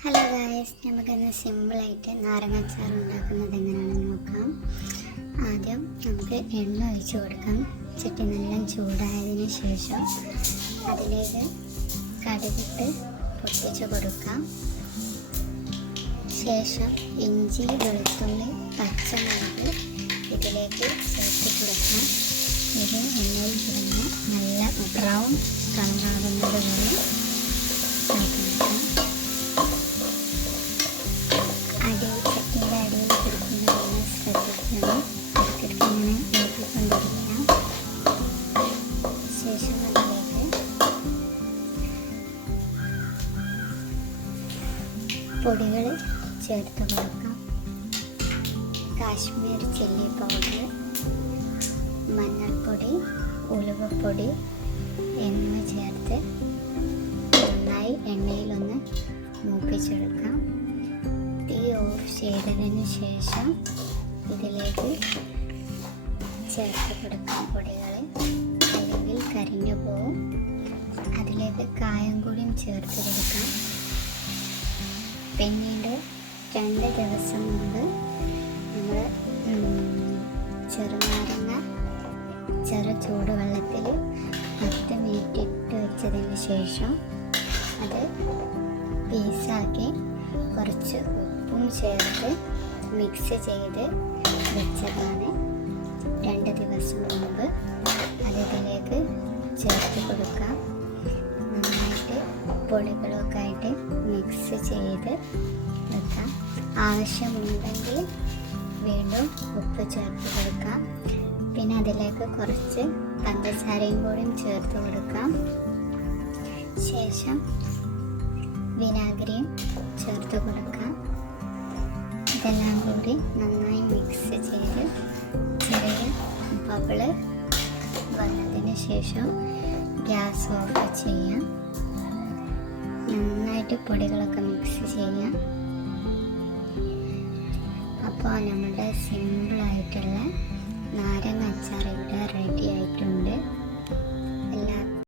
Hello guys, നമുക്കിന്ന് സിമ്പിളായിട്ട് നാരങ്ങ അച്ചാർ ഉണ്ടാക്കുന്നത് എങ്ങനെയാണെന്ന് നോക്കാം. ആദ്യം നമുക്ക് എണ്ണ ഒഴിച്ച് കൊടുക്കാം. ചട്ടി നല്ല ചൂടായതിന് ശേഷം അതിലേക്ക് കടുകിട്ട് പൊട്ടിച്ച് കൊടുക്കാം. ശേഷം ഇഞ്ചി, വെളുത്തുള്ളി, പച്ചമുളക് ഇതിലേക്ക് ചേർത്ത് കൊടുക്കാം. ഇത് എണ്ണയിൽ കിടന്ന് നല്ല ബ്രൗൺ കളറാകുന്നത് വരെ ചേർത്ത് കൊടുക്കാം. ചട്ടിയുടെ അടിയിൽ പിടിക്കുന്നതിന് ശ്രദ്ധിക്കണം. ഇങ്ങനെ നോക്കിക്കൊണ്ടിരിക്കണം. ശേഷം അതിലേക്ക് പൊടികൾ ചേർത്ത് കൊടുക്കാം. കാശ്മീർ ചില്ലി പൗഡർ, മഞ്ഞൾപ്പൊടി, ഉലുവപ്പൊടി എന്നിവ ചേർത്ത് നന്നായി എണ്ണയിലൊന്ന് മൂപ്പിച്ചെടുക്കാം. തീ ഓഫ് ചെയ്തതിന് ശേഷം ഇതിലേക്ക് ചേർത്ത് കൊടുക്കാം പൊടികൾ, അല്ലെങ്കിൽ കരിഞ്ഞു പോവും. അതിലേക്ക് കായം കൂടിയും ചേർത്ത് കൊടുക്കാം. പിന്നീട് 2 ദിവസം മുമ്പ് നമ്മൾ ചെറുനാരങ്ങ ചൂടുവെള്ളത്തിൽ 10 മിനിറ്റ് ഇട്ട് വെച്ചതിന് ശേഷം അത് പീസാക്കി കുറച്ച് ഉപ്പും ചേർത്ത് മിക്സ് ചെയ്ത് വെച്ചതാണ് 2 ദിവസം മുമ്പ്. അതിലേക്ക് ചേർത്ത് കൊടുക്കാം. നന്നായിട്ട് പൊടികളൊക്കെ ആയിട്ട് മിക്സ് ചെയ്ത് വെക്കാം. ആവശ്യമുണ്ടെങ്കിൽ വീണ്ടും ഉപ്പ് ചേർത്ത് കൊടുക്കാം. പിന്നെ അതിലേക്ക് കുറച്ച് പഞ്ചസാരയും കൂടിയും ചേർത്ത് കൊടുക്കാം. ശേഷം വിനാഗിരിയും ചേർത്ത് കൊടുക്കാം. ഇതെല്ലാം കൂടി നന്നായി മിക്സ് ചെയ്ത് ചെറിയ ബബിള് വന്നതിന് ശേഷം ഗ്യാസ് ഓഫ് ചെയ്യാം. നന്നായിട്ട് പൊടികളൊക്കെ മിക്സ് ചെയ്യാം. അപ്പോൾ നമ്മുടെ സിമ്പിളായിട്ടുള്ള നാരങ്ങ അച്ചാർ ഇവിടെ റെഡി ആയിട്ടുണ്ട്.